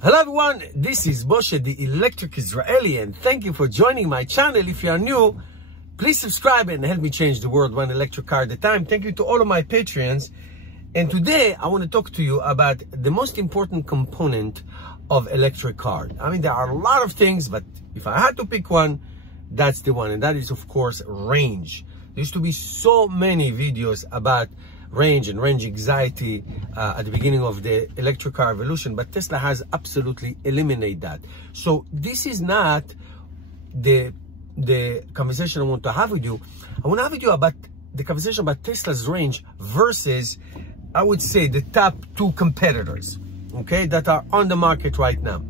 Hello everyone, this is Moshe, the Electric Israeli, and thank you for joining my channel. If you are new, please subscribe and help me change the world one electric car at a time. Thank you to all of my Patreons. And today I want to talk to you about the most important component of electric car. I mean, there are a lot of things, but if I had to pick one, that's the one, and that is of course range. There used to be so many videos about range and range anxiety at the beginning of the electric car revolution, but Tesla has absolutely eliminated that. So this is not the conversation I want to have with you. I want to have with you about the conversation about Tesla's range versus, I would say, the top two competitors, okay, that are on the market right now.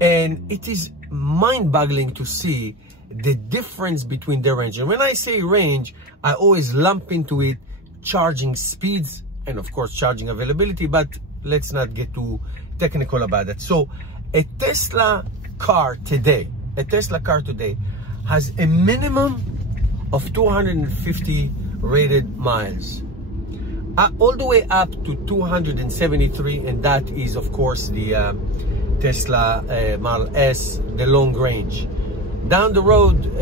And it is mind-boggling to see the difference between their range. And when I say range, I always lump into it charging speeds and of course charging availability, but let's not get too technical about it. So a Tesla car today has a minimum of 250 rated miles, all the way up to 273, and that is of course the Tesla Model S, the long range. Down the road,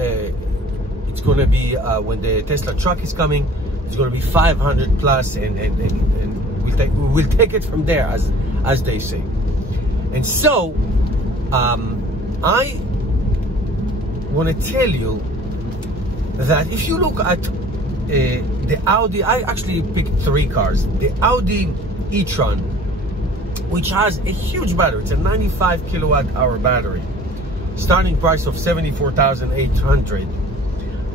it's going to be when the Tesla truck is coming, it's going to be 500 plus, and we'll take it from there, as they say. And so I want to tell you that if you look at the Audi, I actually picked three cars. The Audi e-tron, which has a huge battery, it's a 95 kilowatt hour battery, starting price of 74,800,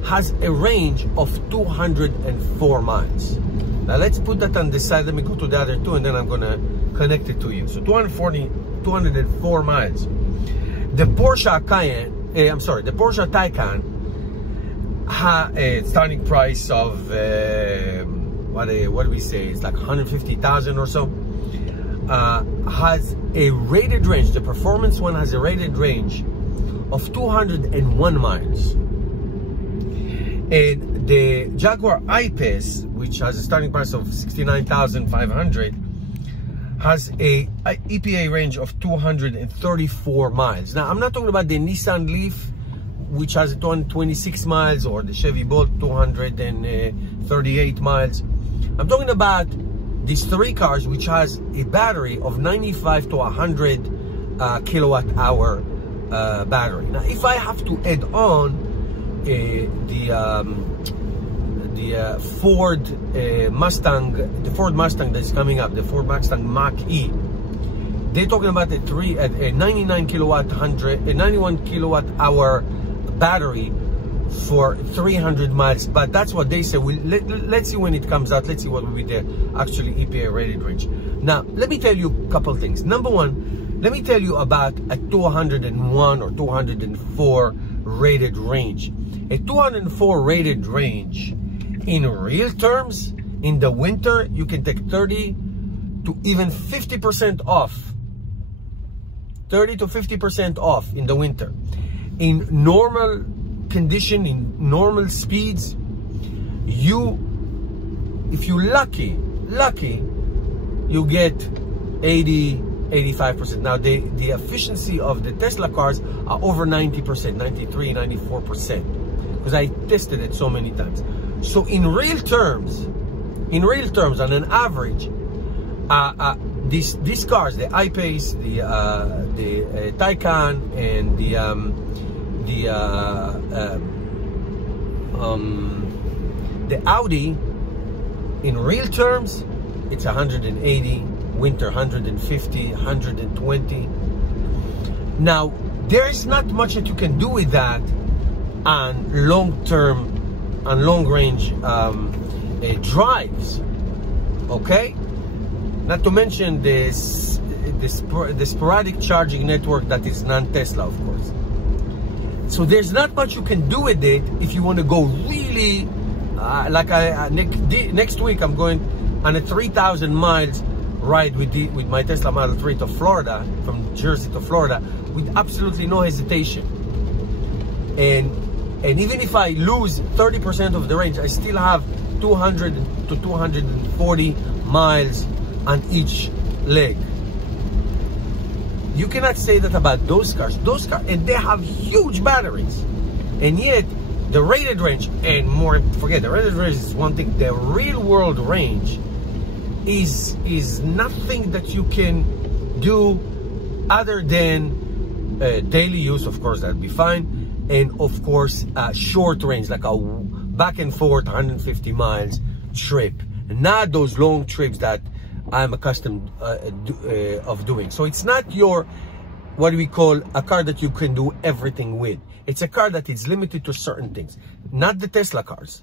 has a range of 204 miles. Now let's put that on this side. Let me go to the other two, and then I'm gonna connect it to you. So 204 miles. The Porsche the Porsche Taycan, a starting price of what do we say? It's like 150,000 or so. Has a rated range. The performance one has a rated range of 201 miles. And the Jaguar I-Pace, which has a starting price of 69,500, has a EPA range of 234 miles. Now, I'm not talking about the Nissan Leaf, which has 226 miles, or the Chevy Bolt, 238 miles. I'm talking about these three cars, which has a battery of 95 to 100 kilowatt hour battery. Now, if I have to add on the Ford Mustang that's coming up, the Ford Mustang Mach-E, they're talking about a 91 kilowatt hour battery for 300 miles. But that's what they say. Let's see when it comes out. Let's see what will be the actually EPA rated range. Now, let me tell you a couple things. Number one, let me tell you about a 201 or 204 rated range. A 204 rated range, in real terms, in the winter, you can take 30 to even 50% off. 30 to 50% off in the winter. In normal condition, in normal speeds, if you're lucky, you get 80, 85%. Now, the efficiency of the Tesla cars are over 90%, 93, 94%, because I tested it so many times. So in real terms, on an average, these cars, the I-Pace, the Taycan, and the Audi, in real terms, it's 180, winter 150, 120. Now, there is not much that you can do with that on long range drives, okay? Not to mention the sporadic charging network that is non-Tesla, of course. So there's not much you can do with it if you want to go really, next week I'm going on a 3,000 miles ride with my Tesla Model 3 to Florida, from Jersey to Florida, with absolutely no hesitation. And even if I lose 30% of the range, I still have 200 to 240 miles on each leg. You cannot say that about those cars. And they have huge batteries. And yet, the rated range, and more, forget the rated range is one thing. The real world range is nothing that you can do other than daily use. Of course, that'd be fine. And of course, short range, like a back and forth 150 miles trip. Not those long trips that I'm accustomed of doing. So it's not your, what we call a car that you can do everything with. It's a car that is limited to certain things. Not the Tesla cars.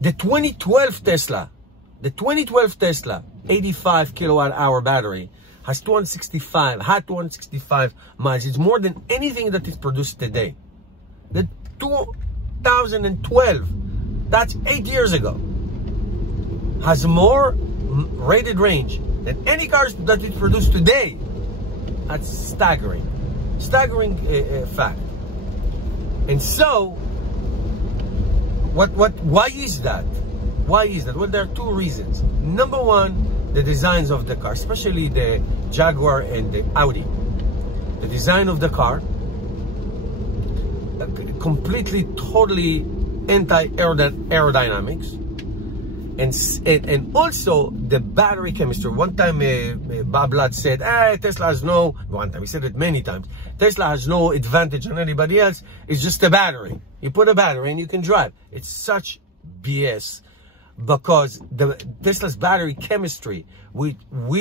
The 2012 Tesla, 85 kilowatt hour battery had 265 miles. It's more than anything that is produced today. The 2012, that's 8 years ago, has more rated range than any cars that is produced today. That's staggering fact. And so, why is that? Why is that? Well, there are two reasons. Number one, the designs of the car, especially the Jaguar and the Audi. The design of the car, completely, totally anti-aerodynamics. And also the battery chemistry. One time Bob Ladd said, Tesla has no, one time, he said it many times, Tesla has no advantage on anybody else. It's just a battery. You put a battery and you can drive. It's such BS, because Tesla's battery chemistry with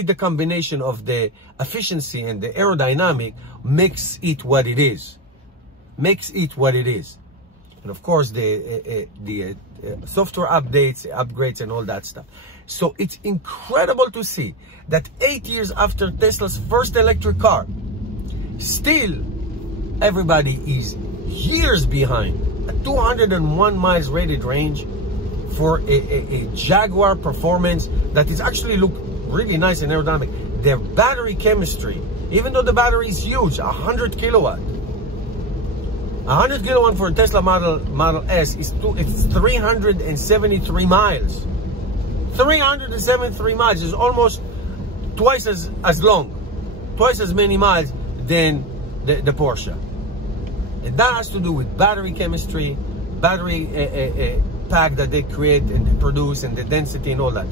the combination of the efficiency and the aerodynamic makes it what it is. And of course, the software updates, upgrades, and all that stuff. So it's incredible to see that 8 years after Tesla's first electric car, still everybody is years behind. A 201 miles rated range for a Jaguar performance that is actually look really nice and aerodynamic. Their battery chemistry, even though the battery is huge, 100 kilowatt. 100 kilowatt for a Tesla Model S it's 373 miles. 373 miles is almost twice as long, twice as many miles than the Porsche. And that has to do with battery chemistry, battery pack that they create and they produce, and the density and all that.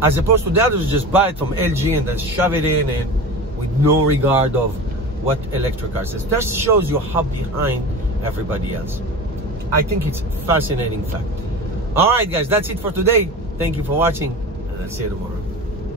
As opposed to the others, just buy it from LG and then shove it in, and with no regard of what electric cars is. That shows you how behind everybody else. I think it's a fascinating fact. All right, guys, that's it for today. Thank you for watching, and I'll see you tomorrow.